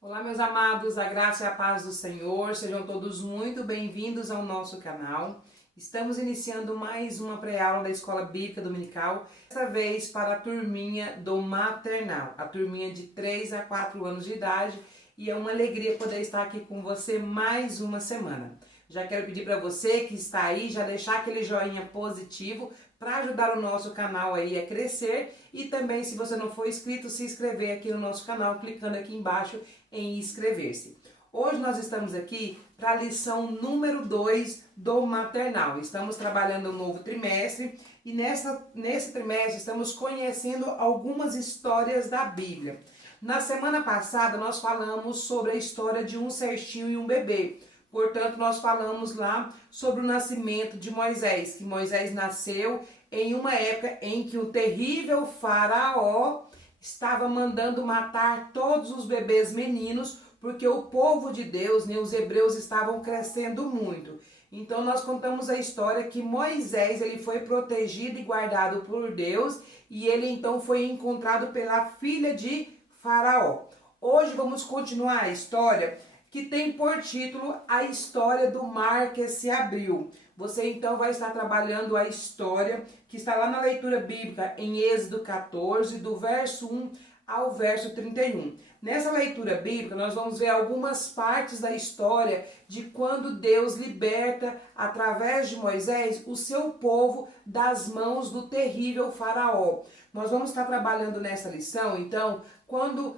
Olá, meus amados, a graça e a paz do Senhor, sejam todos muito bem-vindos ao nosso canal. Estamos iniciando mais uma pré-aula da Escola Bíblica Dominical, dessa vez para a turminha do maternal, a turminha de 3 a 4 anos de idade, e é uma alegria poder estar aqui com você mais uma semana. Já quero pedir para você que está aí, já deixar aquele joinha positivo para ajudar o nosso canal aí a crescer e também, se você não for inscrito, se inscrever aqui no nosso canal, clicando aqui embaixo em inscrever-se. Hoje nós estamos aqui para a lição número 2 do maternal. Estamos trabalhando um novo trimestre e nesse trimestre estamos conhecendo algumas histórias da Bíblia. Na semana passada nós falamos sobre a história de um cestinho e um bebê. Portanto, nós falamos lá sobre o nascimento de Moisés, que Moisés nasceu em uma época em que o terrível faraó estava mandando matar todos os bebês meninos, porque o povo de Deus, os hebreus, estavam crescendo muito. Então nós contamos a história que Moisés ele foi protegido e guardado por Deus, e ele então foi encontrado pela filha de Faraó. Hoje vamos continuar a história que tem por título A História do Mar que se Abriu. Você então vai estar trabalhando a história que está lá na leitura bíblica em Êxodo 14, do verso 1 ao verso 31. Nessa leitura bíblica nós vamos ver algumas partes da história de quando Deus liberta, através de Moisés, o seu povo das mãos do terrível faraó. Nós vamos estar trabalhando nessa lição, então, quando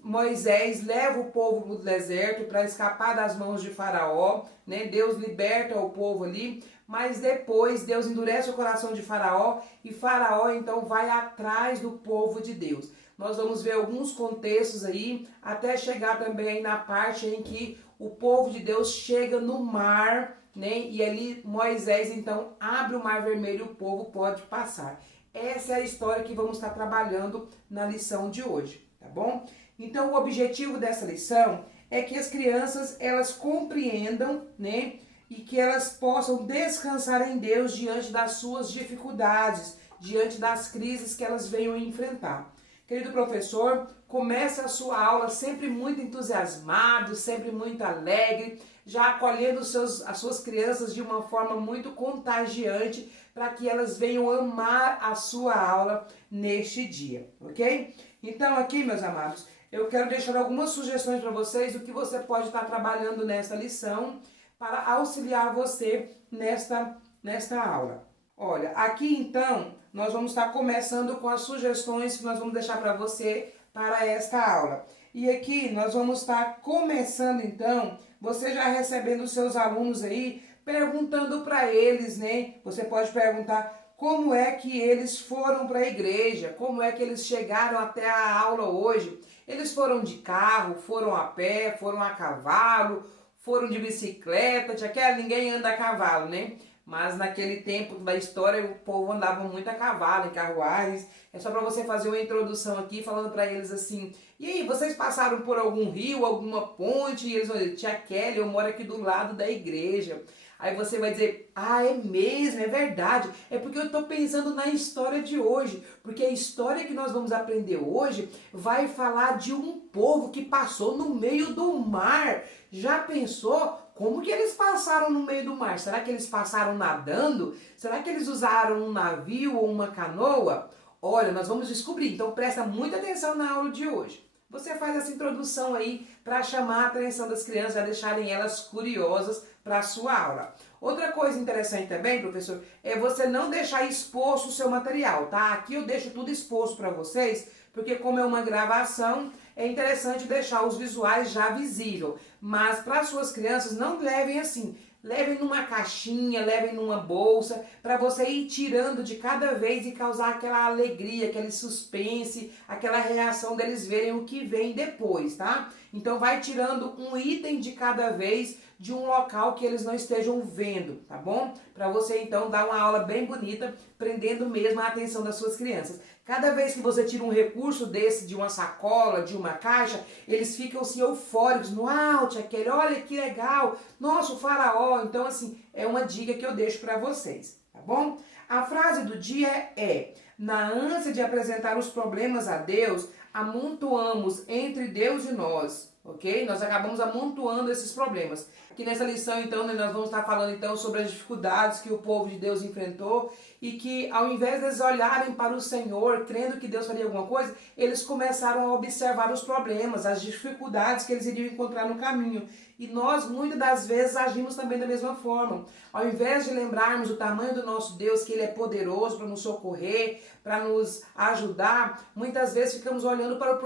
Moisés leva o povo para o deserto para escapar das mãos de Faraó, né? Deus liberta o povo ali, mas depois Deus endurece o coração de Faraó e Faraó então vai atrás do povo de Deus. Nós vamos ver alguns contextos aí, até chegar também na parte em que o povo de Deus chega no mar, né? E ali Moisés então abre o mar vermelho e o povo pode passar. Essa é a história que vamos estar trabalhando na lição de hoje. Tá bom? Então o objetivo dessa lição é que as crianças elas compreendam, né, e que elas possam descansar em Deus diante das suas dificuldades, diante das crises que elas venham enfrentar. Querido professor, comece a sua aula sempre muito entusiasmado, sempre muito alegre, já acolhendo as suas crianças de uma forma muito contagiante, para que elas venham amar a sua aula neste dia, ok? Então aqui, meus amados, eu quero deixar algumas sugestões para vocês do que você pode estar trabalhando nessa lição para auxiliar você nesta aula. Olha, aqui então, nós vamos estar começando com as sugestões que nós vamos deixar para você para esta aula. E aqui nós vamos estar começando então, você já recebendo os seus alunos aí, perguntando para eles, né? Você pode perguntar como é que eles foram para a igreja, como é que eles chegaram até a aula hoje. Eles foram de carro, foram a pé, foram a cavalo, foram de bicicleta, ninguém anda a cavalo, né? Mas naquele tempo da história o povo andava muito a cavalo, em carruagens. É só para você fazer uma introdução aqui falando para eles assim: e aí, vocês passaram por algum rio, alguma ponte? E eles vão dizer: tia Kelly, eu moro aqui do lado da igreja. Aí você vai dizer: ah, é mesmo, é verdade. É porque eu estou pensando na história de hoje. Porque a história que nós vamos aprender hoje vai falar de um povo que passou no meio do mar. Já pensou? Como que eles passaram no meio do mar? Será que eles passaram nadando? Será que eles usaram um navio ou uma canoa? Olha, nós vamos descobrir. Então presta muita atenção na aula de hoje. Você faz essa introdução aí para chamar a atenção das crianças, a deixarem elas curiosas para a sua aula. Outra coisa interessante também, professor, é você não deixar exposto o seu material, tá? Aqui eu deixo tudo exposto para vocês, porque como é uma gravação, é interessante deixar os visuais já visível. Mas para as suas crianças, não levem assim. Levem numa caixinha, levem numa bolsa, para você ir tirando de cada vez e causar aquela alegria, aquele suspense, aquela reação deles verem o que vem depois, tá? Então vai tirando um item de cada vez de um local que eles não estejam vendo, tá bom? Para você então dar uma aula bem bonita, prendendo mesmo a atenção das suas crianças. Cada vez que você tira um recurso desse, de uma sacola, de uma caixa, eles ficam assim eufóricos, no alto, aquele, olha que legal, nossa, o faraó. Então assim, é uma dica que eu deixo para vocês, tá bom? A frase do dia é: na ânsia de apresentar os problemas a Deus, amontoamos entre Deus e nós, ok? Nós acabamos amontoando esses problemas. Aqui nessa lição, então, nós vamos estar falando então sobre as dificuldades que o povo de Deus enfrentou e que ao invés de eles olharem para o Senhor, crendo que Deus faria alguma coisa, eles começaram a observar os problemas, as dificuldades que eles iriam encontrar no caminho. E nós, muitas das vezes, agimos também da mesma forma. Ao invés de lembrarmos o tamanho do nosso Deus, que Ele é poderoso para nos socorrer, para nos ajudar, muitas vezes ficamos olhando para o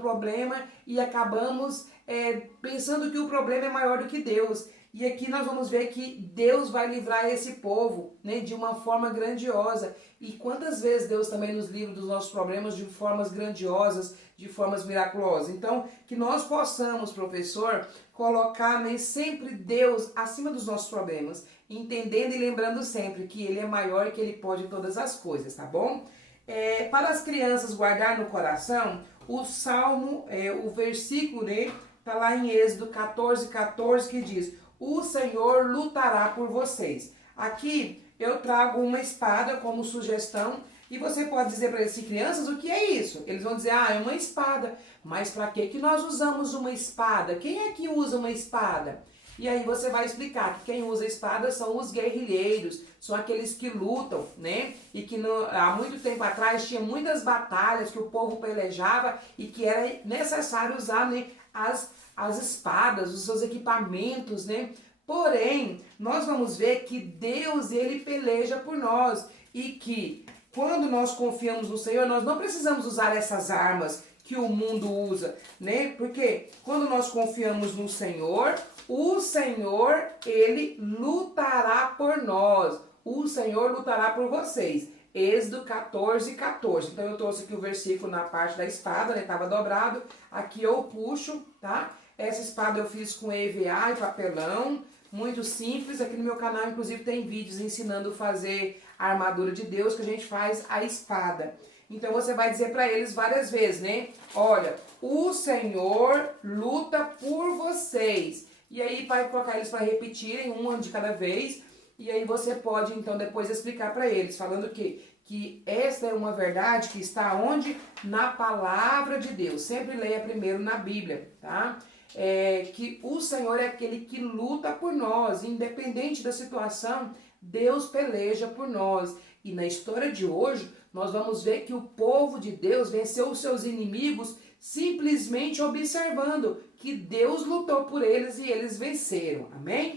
problema e acabamos pensando que o problema é maior do que Deus. E aqui nós vamos ver que Deus vai livrar esse povo, né, de uma forma grandiosa. E quantas vezes Deus também nos livra dos nossos problemas de formas grandiosas, de formas miraculosas. Então, que nós possamos, professor, colocar, né, sempre Deus acima dos nossos problemas, entendendo e lembrando sempre que Ele é maior e que Ele pode todas as coisas, tá bom? Para as crianças guardar no coração, o Salmo, o versículo, né, está lá em Êxodo 14:14, que diz: o Senhor lutará por vocês. Aqui eu trago uma espada como sugestão e você pode dizer para eles, crianças, o que é isso? Eles vão dizer, é uma espada. Mas para que nós usamos uma espada? Quem é que usa uma espada? E aí você vai explicar que quem usa espada são os guerrilheiros, são aqueles que lutam, né? E que há muito tempo atrás tinha muitas batalhas que o povo pelejava e que era necessário usar, né, as espadas, os seus equipamentos, né? Porém, nós vamos ver que Deus, Ele peleja por nós e que quando nós confiamos no Senhor, nós não precisamos usar essas armas que o mundo usa, né? Porque quando nós confiamos no Senhor, o Senhor, Ele lutará por nós. O Senhor lutará por vocês. Êxodo 14:14. Então eu trouxe aqui o versículo na parte da espada, né? Estava dobrado. Aqui eu puxo, tá? Essa espada eu fiz com EVA e papelão. Muito simples. Aqui no meu canal, inclusive, tem vídeos ensinando a fazer a armadura de Deus, que a gente faz a espada. Então você vai dizer para eles várias vezes, né? Olha, o Senhor luta por vocês. E aí vai colocar eles para repetirem uma de cada vez. E aí você pode então depois explicar para eles, falando que esta é uma verdade que está onde? Na palavra de Deus. Sempre leia primeiro na Bíblia, tá? Que o Senhor é aquele que luta por nós, independente da situação, Deus peleja por nós. E na história de hoje, nós vamos ver que o povo de Deus venceu os seus inimigos simplesmente observando que Deus lutou por eles e eles venceram. Amém?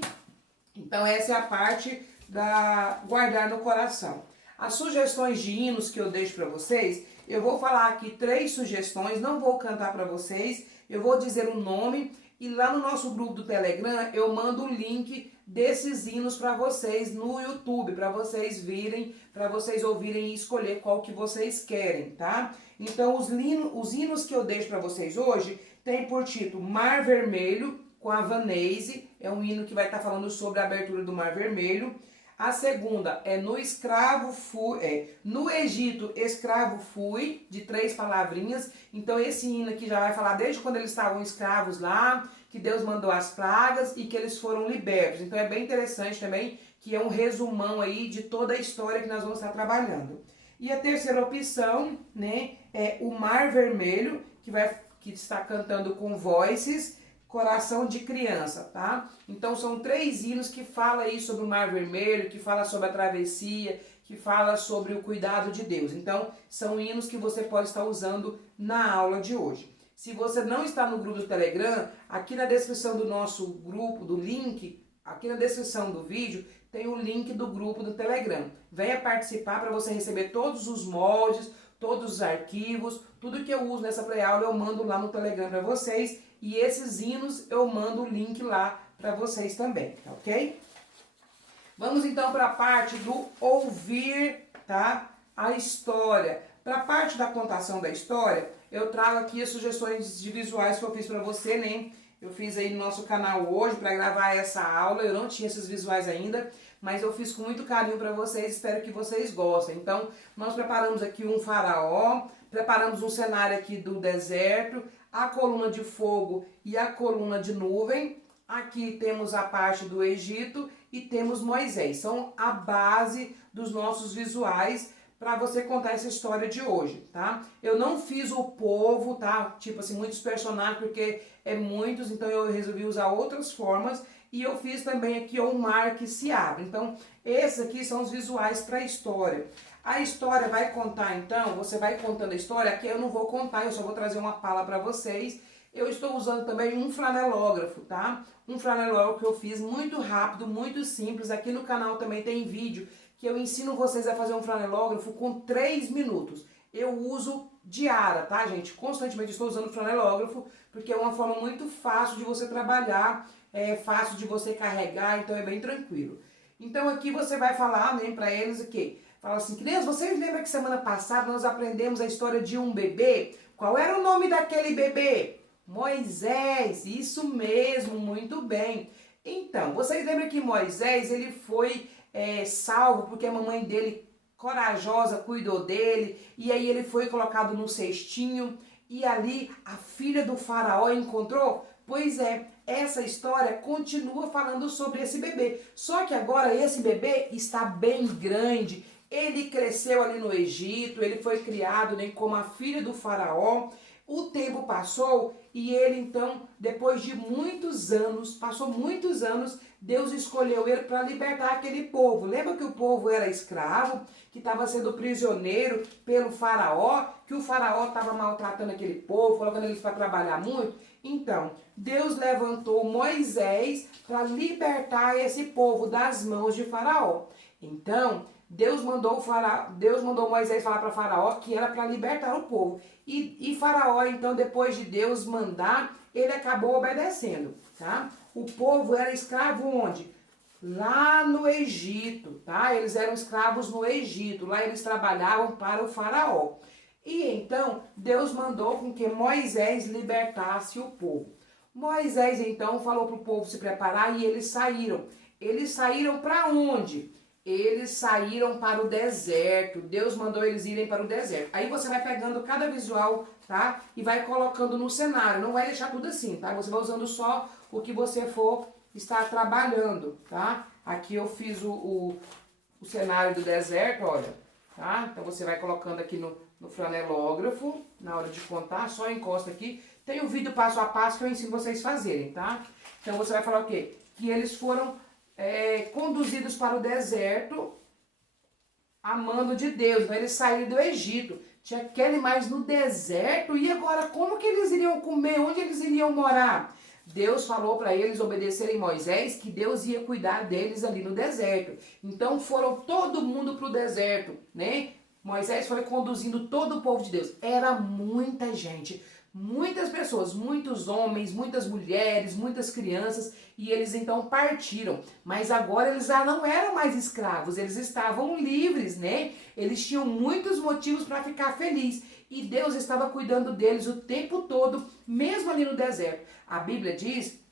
Então essa é a parte da guardar no coração. As sugestões de hinos que eu deixo para vocês, eu vou falar aqui 3 sugestões, não vou cantar para vocês, eu vou dizer o nome e lá no nosso grupo do Telegram eu mando o link desses hinos para vocês no YouTube, para vocês virem, para vocês ouvirem e escolher qual que vocês querem, tá? Então os hinos que eu deixo para vocês hoje tem por título Mar Vermelho, com a Vanese, é um hino que vai estar falando sobre a abertura do Mar Vermelho. A segunda é No Egito Escravo Fui, de 3 palavrinhas. Então esse hino aqui já vai falar desde quando eles estavam escravos lá, que Deus mandou as pragas e que eles foram libertos. Então é bem interessante também, que é um resumão aí de toda a história que nós vamos estar trabalhando. E a terceira opção, né, é o Mar Vermelho, que está cantando com Voices, Coração de Criança, tá? Então são 3 hinos que falam aí sobre o Mar Vermelho, que fala sobre a travessia, que fala sobre o cuidado de Deus. Então são hinos que você pode estar usando na aula de hoje. Se você não está no grupo do Telegram, aqui na descrição do nosso grupo, do link, aqui na descrição do vídeo, tem o link do grupo do Telegram. Venha participar para você receber todos os moldes, todos os arquivos, tudo que eu uso nessa pré-aula eu mando lá no Telegram para vocês. E esses hinos eu mando o link lá para vocês também, tá ok? Vamos então para a parte do ouvir, tá? A história. Para a parte da contação da história, eu trago aqui as sugestões de visuais que eu fiz para você, né? Eu fiz aí no nosso canal hoje para gravar essa aula, eu não tinha esses visuais ainda, mas eu fiz com muito carinho para vocês, espero que vocês gostem. Então, nós preparamos aqui um faraó, preparamos um cenário aqui do deserto, a coluna de fogo e a coluna de nuvem. Aqui temos a parte do Egito e temos Moisés. São a base dos nossos visuais para você contar essa história de hoje, tá? Eu não fiz o povo, tá? Tipo assim, muitos personagens, porque é muitos, então eu resolvi usar outras formas. E eu fiz também aqui o mar que se abre. Então, esses aqui são os visuais para a história. A história vai contar, então, você vai contando a história, aqui eu não vou contar, eu só vou trazer uma fala para vocês. Eu estou usando também um flanelógrafo, tá? Um flanelógrafo que eu fiz muito rápido, muito simples. Aqui no canal também tem vídeo que eu ensino vocês a fazer um flanelógrafo com 3 minutos. Eu uso diária, tá, gente? Constantemente estou usando flanelógrafo, porque é uma forma muito fácil de você trabalhar, é fácil de você carregar, então é bem tranquilo. Então aqui você vai falar, né, para eles o quê? Fala assim, crianças, vocês lembram que semana passada nós aprendemos a história de um bebê? Qual era o nome daquele bebê? Moisés, isso mesmo, muito bem. Então, vocês lembram que Moisés, ele foi salvo porque a mamãe dele, corajosa, cuidou dele, e aí ele foi colocado no cestinho, e ali a filha do faraó encontrou? Pois é, essa história continua falando sobre esse bebê. Só que agora esse bebê está bem grande. Ele cresceu ali no Egito, ele foi criado, né, como a filha do faraó. O tempo passou e ele então, depois de muitos anos, passou muitos anos, Deus escolheu ele para libertar aquele povo. Lembra que o povo era escravo, que estava sendo prisioneiro pelo faraó, que o faraó estava maltratando aquele povo, colocando eles para trabalhar muito? Então, Deus levantou Moisés para libertar esse povo das mãos de faraó. Então, Deus mandou Moisés falar para Faraó que era para libertar o povo. E Faraó, então, depois de Deus mandar, ele acabou obedecendo, tá? O povo era escravo onde? Lá no Egito, tá? Eles eram escravos no Egito. Lá eles trabalhavam para o Faraó. E então, Deus mandou com que Moisés libertasse o povo. Moisés, então, falou para o povo se preparar e eles saíram. Eles saíram para onde? Eles saíram para o deserto. Deus mandou eles irem para o deserto. Aí você vai pegando cada visual, tá? E vai colocando no cenário. Não vai deixar tudo assim, tá? Você vai usando só o que você for estar trabalhando, tá? Aqui eu fiz o cenário do deserto, olha, tá? Então você vai colocando aqui no flanelógrafo, na hora de contar, só encosta aqui. Tem um vídeo passo a passo que eu ensino vocês fazerem, tá? Então você vai falar o quê? Que eles foram conduzidos para o deserto a mando de Deus. Então eles saíram do Egito. Tinha aquele mais no deserto. E agora, como que eles iriam comer? Onde eles iriam morar? Deus falou para eles obedecerem Moisés que Deus ia cuidar deles ali no deserto. Então foram todo mundo para o deserto, né? Moisés foi conduzindo todo o povo de Deus. Era muita gente. Muitas pessoas, muitos homens, muitas mulheres, muitas crianças, e eles então partiram. Mas agora eles já não eram mais escravos, eles estavam livres, né? Eles tinham muitos motivos para ficar felizes. E Deus estava cuidando deles o tempo todo, mesmo ali no deserto. A Bíblia diz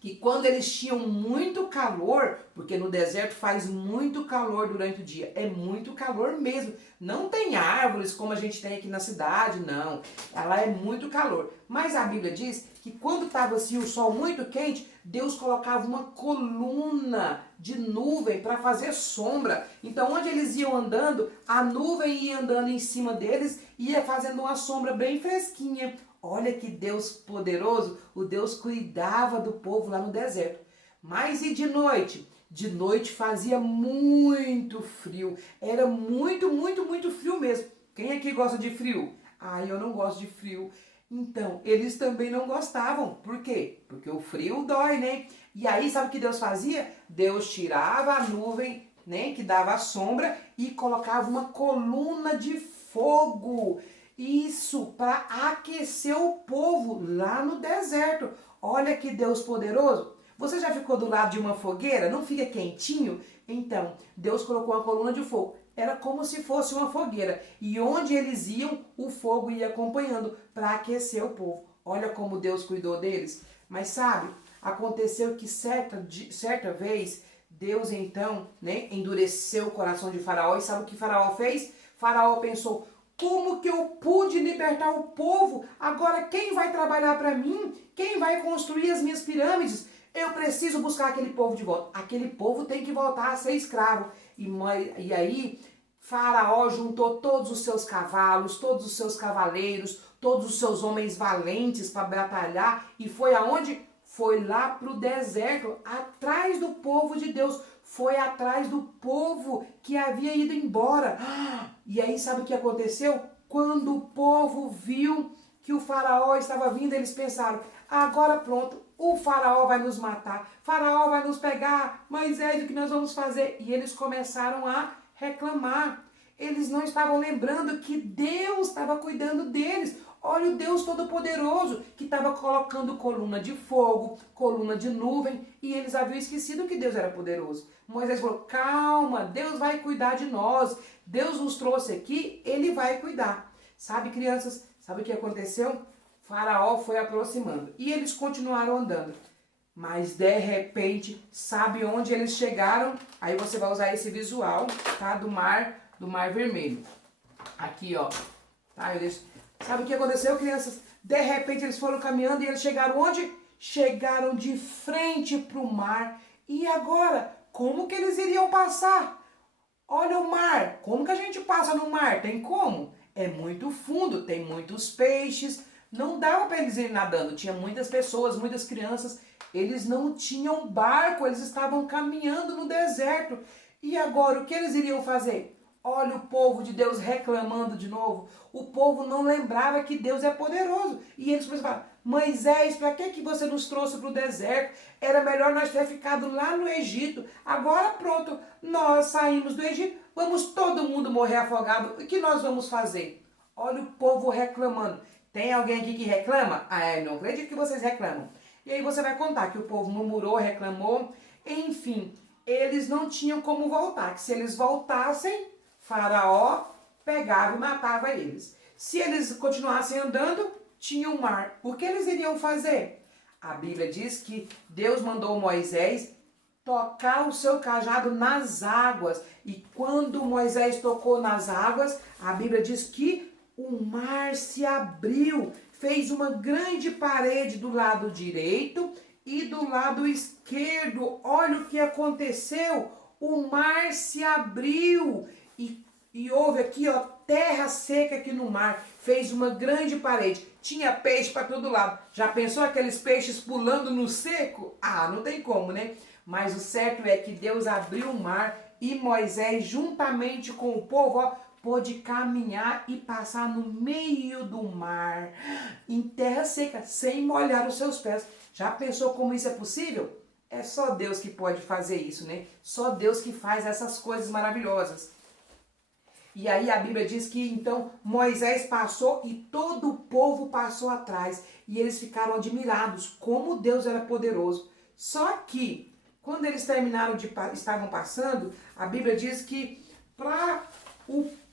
que quando eles tinham muito calor, porque no deserto faz muito calor durante o dia, é muito calor mesmo. Não tem árvores como a gente tem aqui na cidade, não. Ela é muito calor. Mas a Bíblia diz que quando estava assim o sol muito quente, Deus colocava uma coluna de nuvem para fazer sombra. Então onde eles iam andando, a nuvem ia andando em cima deles, ia fazendo uma sombra bem fresquinha. Olha que Deus poderoso, o Deus cuidava do povo lá no deserto. Mas e de noite? De noite fazia muito frio. Era muito, muito, muito frio mesmo. Quem aqui gosta de frio? Ah, eu não gosto de frio. Então, eles também não gostavam. Por quê? Porque o frio dói, né? E aí, sabe o que Deus fazia? Deus tirava a nuvem, né, que dava a sombra e colocava uma coluna de fogo. Isso, para aquecer o povo lá no deserto. Olha que Deus poderoso. Você já ficou do lado de uma fogueira? Não fica quentinho? Então, Deus colocou uma coluna de fogo. Era como se fosse uma fogueira. E onde eles iam, o fogo ia acompanhando para aquecer o povo. Olha como Deus cuidou deles. Mas sabe, aconteceu que certa vez, Deus então, né, endureceu o coração de Faraó. E sabe o que Faraó fez? Faraó pensou: como que eu pude libertar o povo? Agora quem vai trabalhar para mim? Quem vai construir as minhas pirâmides? Eu preciso buscar aquele povo de volta. Aquele povo tem que voltar a ser escravo. E aí Faraó juntou todos os seus cavalos, todos os seus cavaleiros, todos os seus homens valentes para batalhar e foi aonde? Foi lá para o deserto, atrás do povo de Deus. Foi atrás do povo que havia ido embora. E aí sabe o que aconteceu? Quando o povo viu que o faraó estava vindo, eles pensaram, agora pronto, o faraó vai nos matar, o faraó vai nos pegar, Moisés, o que nós vamos fazer? E eles começaram a reclamar. Eles não estavam lembrando que Deus estava cuidando deles. Olha o Deus Todo-Poderoso que estava colocando coluna de fogo, coluna de nuvem, e eles haviam esquecido que Deus era poderoso. Moisés falou, calma, Deus vai cuidar de nós. Deus nos trouxe aqui, Ele vai cuidar. Sabe, crianças, sabe o que aconteceu? Faraó foi aproximando e eles continuaram andando. Mas de repente, sabe onde eles chegaram? Aí você vai usar esse visual, tá? Do mar Vermelho. Aqui, ó. Tá? Sabe o que aconteceu, crianças? De repente eles foram caminhando e eles chegaram onde? Chegaram de frente para o mar. E agora, como que eles iriam passar? Olha o mar. Como que a gente passa no mar? Tem como? É muito fundo, tem muitos peixes. Não dava para eles irem nadando. Tinha muitas pessoas, muitas crianças. Eles não tinham barco, eles estavam caminhando no deserto. E agora, o que eles iriam fazer? Olha o povo de Deus reclamando de novo. O povo não lembrava que Deus é poderoso. E eles pensavam, Moisés, para que você nos trouxe para o deserto? Era melhor nós ter ficado lá no Egito. Agora pronto, nós saímos do Egito, vamos todo mundo morrer afogado. O que nós vamos fazer? Olha o povo reclamando. Tem alguém aqui que reclama? Ah, eu não acredito que vocês reclamam. E aí você vai contar que o povo murmurou, reclamou. Enfim, eles não tinham como voltar. Que se eles voltassem, Faraó pegava e matava eles. Se eles continuassem andando, tinha o mar. O que eles iriam fazer? A Bíblia diz que Deus mandou Moisés tocar o seu cajado nas águas. E quando Moisés tocou nas águas, a Bíblia diz que o mar se abriu. Fez uma grande parede do lado direito e do lado esquerdo. Olha o que aconteceu. O mar se abriu. E houve aqui, ó, terra seca aqui no mar. Fez uma grande parede. Tinha peixe para todo lado. Já pensou aqueles peixes pulando no seco? Ah, não tem como, né? Mas o certo é que Deus abriu o mar e Moisés, juntamente com o povo, ó, pôde caminhar e passar no meio do mar, em terra seca, sem molhar os seus pés. Já pensou como isso é possível? É só Deus que pode fazer isso, né? Só Deus que faz essas coisas maravilhosas. E aí a Bíblia diz que então Moisés passou e todo o povo passou atrás. E eles ficaram admirados como Deus era poderoso. Só que quando eles estavam passando, a Bíblia diz que para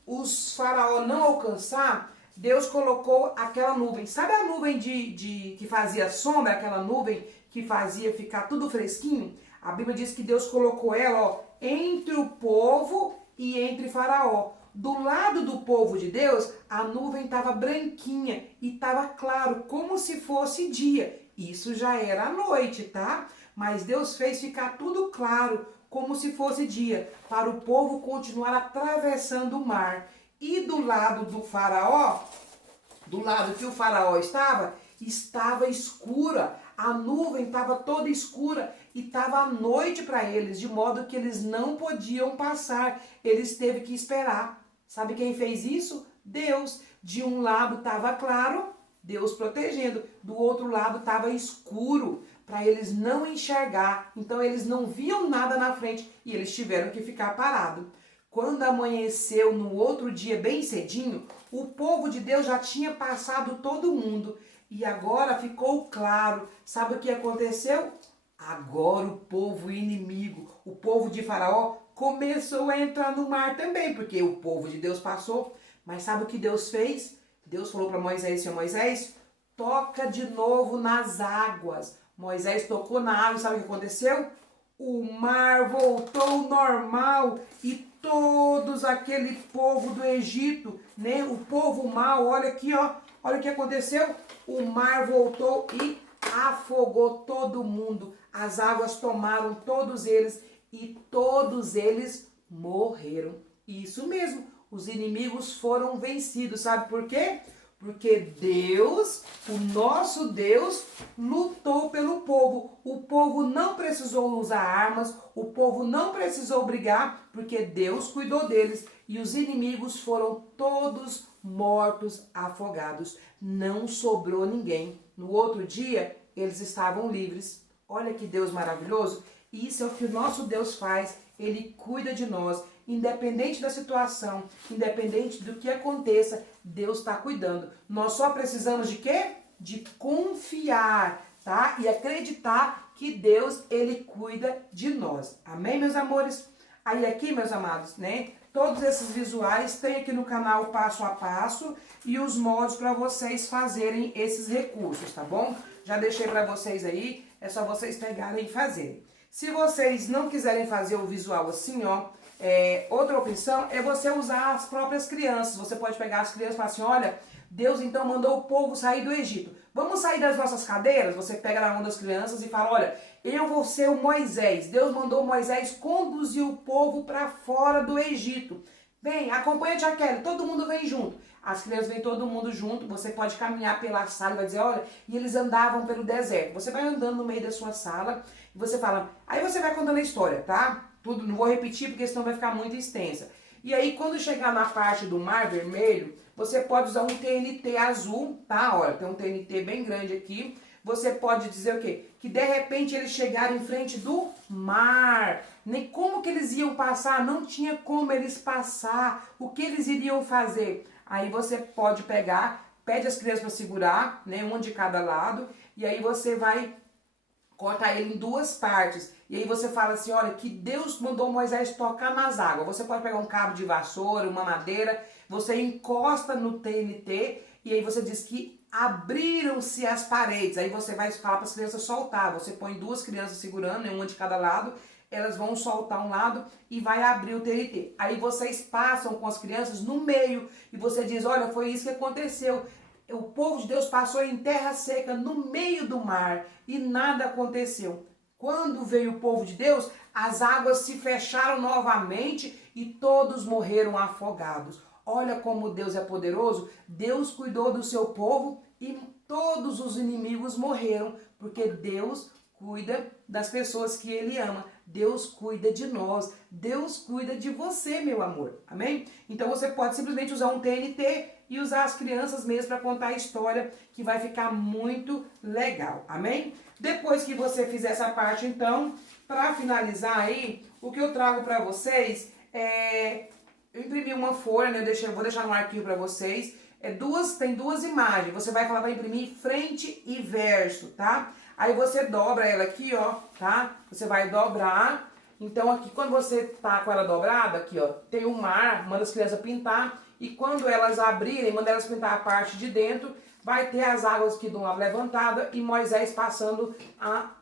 os faraó não alcançar, Deus colocou aquela nuvem. Sabe a nuvem que fazia sombra, aquela nuvem que fazia ficar tudo fresquinho? A Bíblia diz que Deus colocou ela, ó, entre o povo e entre Faraó. Do lado do povo de Deus, a nuvem estava branquinha e estava claro, como se fosse dia. Isso já era a noite, tá? Mas Deus fez ficar tudo claro, como se fosse dia, para o povo continuar atravessando o mar. E do lado do Faraó, do lado que o Faraó estava escura. A nuvem estava toda escura e estava à noite para eles, de modo que eles não podiam passar. Eles teve que esperar. Sabe quem fez isso? Deus. De um lado estava claro, Deus protegendo. Do outro lado estava escuro, para eles não enxergar. Então eles não viam nada na frente e eles tiveram que ficar parados. Quando amanheceu no outro dia bem cedinho, o povo de Deus já tinha passado todo mundo. E agora ficou claro. Sabe o que aconteceu? Agora o povo inimigo, o povo de Faraó, começou a entrar no mar também, porque o povo de Deus passou. Mas sabe o que Deus fez? Deus falou para Moisés, Senhor Moisés, toca de novo nas águas. Moisés tocou na água, sabe o que aconteceu? O mar voltou ao normal e todos aquele povo do Egito, né? O povo mau, olha aqui, ó, olha o que aconteceu. O mar voltou e afogou todo mundo. As águas tomaram todos eles e todos eles morreram. Isso mesmo, os inimigos foram vencidos. Sabe por quê? Porque Deus, o nosso Deus, lutou pelo povo. O povo não precisou usar armas, o povo não precisou brigar, porque Deus cuidou deles. E os inimigos foram todos mortos, afogados. Não sobrou ninguém. No outro dia, eles estavam livres. Olha que Deus maravilhoso. Isso é o que o nosso Deus faz. Ele cuida de nós. Independente da situação, independente do que aconteça, Deus está cuidando. Nós só precisamos de quê? De confiar, tá? E acreditar que Deus, Ele cuida de nós. Amém, meus amores? Aí aqui, meus amados, né? Todos esses visuais tem aqui no canal passo a passo e os modos para vocês fazerem esses recursos, tá bom? Já deixei para vocês aí, é só vocês pegarem e fazerem. Se vocês não quiserem fazer o visual assim, ó, outra opção é você usar as próprias crianças. Você pode pegar as crianças e falar assim, olha, Deus então mandou o povo sair do Egito. Vamos sair das nossas cadeiras? Você pega na mão das crianças e fala, olha, eu vou ser o Moisés. Deus mandou Moisés conduzir o povo para fora do Egito. Vem, acompanha a tia Kelly, todo mundo vem junto. As crianças vêm todo mundo junto, você pode caminhar pela sala e vai dizer, olha, e eles andavam pelo deserto. Você vai andando no meio da sua sala e você fala, aí você vai contando a história, tá? Tudo, não vou repetir porque senão vai ficar muito extensa. E aí quando chegar na parte do Mar Vermelho, você pode usar um TNT azul, tá? Olha, tem um TNT bem grande aqui. Você pode dizer o quê? Que de repente eles chegaram em frente do mar. Nem como que eles iam passar? Não tinha como eles passar. O que eles iriam fazer? Aí você pode pegar, pede as crianças para segurar, né? Uma de cada lado. E aí você vai cortar ele em duas partes. E aí você fala assim, olha, que Deus mandou Moisés tocar nas águas. Você pode pegar um cabo de vassoura, uma madeira, você encosta no TNT e aí você diz que abriram-se as paredes. Aí você vai falar para as crianças soltar. Você põe duas crianças segurando, uma de cada lado, elas vão soltar um lado e vai abrir o TNT. Aí vocês passam com as crianças no meio e você diz, olha, foi isso que aconteceu. O povo de Deus passou em terra seca no meio do mar e nada aconteceu. Quando veio o povo de Deus, as águas se fecharam novamente e todos morreram afogados. Olha como Deus é poderoso. Deus cuidou do seu povo e todos os inimigos morreram, porque Deus cuida das pessoas que Ele ama. Deus cuida de nós. Deus cuida de você, meu amor. Amém? Então você pode simplesmente usar um TNT e usar as crianças mesmo para contar a história, que vai ficar muito legal. Amém? Depois que você fizer essa parte, então, para finalizar aí, o que eu trago para vocês é... Eu imprimi uma folha, né? Vou deixar no arquivo para vocês. Tem duas imagens. Você vai falar para imprimir frente e verso, tá? Aí você dobra ela aqui, ó, tá? Você vai dobrar. Então aqui, quando você tá com ela dobrada, aqui, ó, tem um mar, manda as crianças pintar. E quando elas abrirem, manda elas pintar a parte de dentro, vai ter as águas aqui de um lado levantada e Moisés passando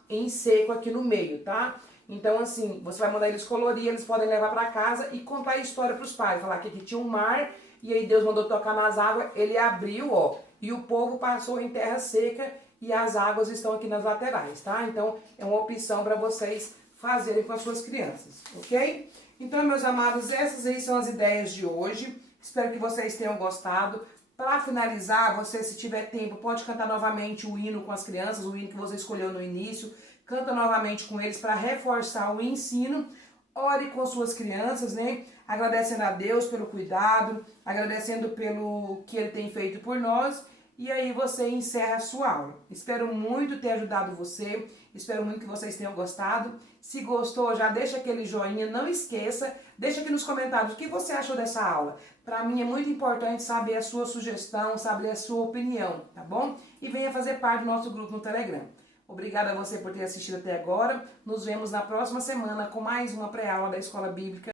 em seco aqui no meio, tá? Então, assim, você vai mandar eles colorir, eles podem levar para casa e contar a história para os pais. Falar que aqui tinha um mar e aí Deus mandou tocar nas águas, ele abriu, ó, e o povo passou em terra seca e as águas estão aqui nas laterais, tá? Então, é uma opção para vocês fazerem com as suas crianças, ok? Então, meus amados, essas aí são as ideias de hoje. Espero que vocês tenham gostado. Para finalizar, você, se tiver tempo, pode cantar novamente o hino com as crianças, o hino que você escolheu no início. Canta novamente com eles para reforçar o ensino. Ore com suas crianças, né? Agradecendo a Deus pelo cuidado, agradecendo pelo que Ele tem feito por nós. E aí você encerra a sua aula. Espero muito ter ajudado você. Espero muito que vocês tenham gostado. Se gostou, já deixa aquele joinha. Não esqueça, deixa aqui nos comentários o que você achou dessa aula. Para mim é muito importante saber a sua sugestão, saber a sua opinião, tá bom? E venha fazer parte do nosso grupo no Telegram. Obrigada a você por ter assistido até agora. Nos vemos na próxima semana com mais uma pré-aula da Escola Bíblica.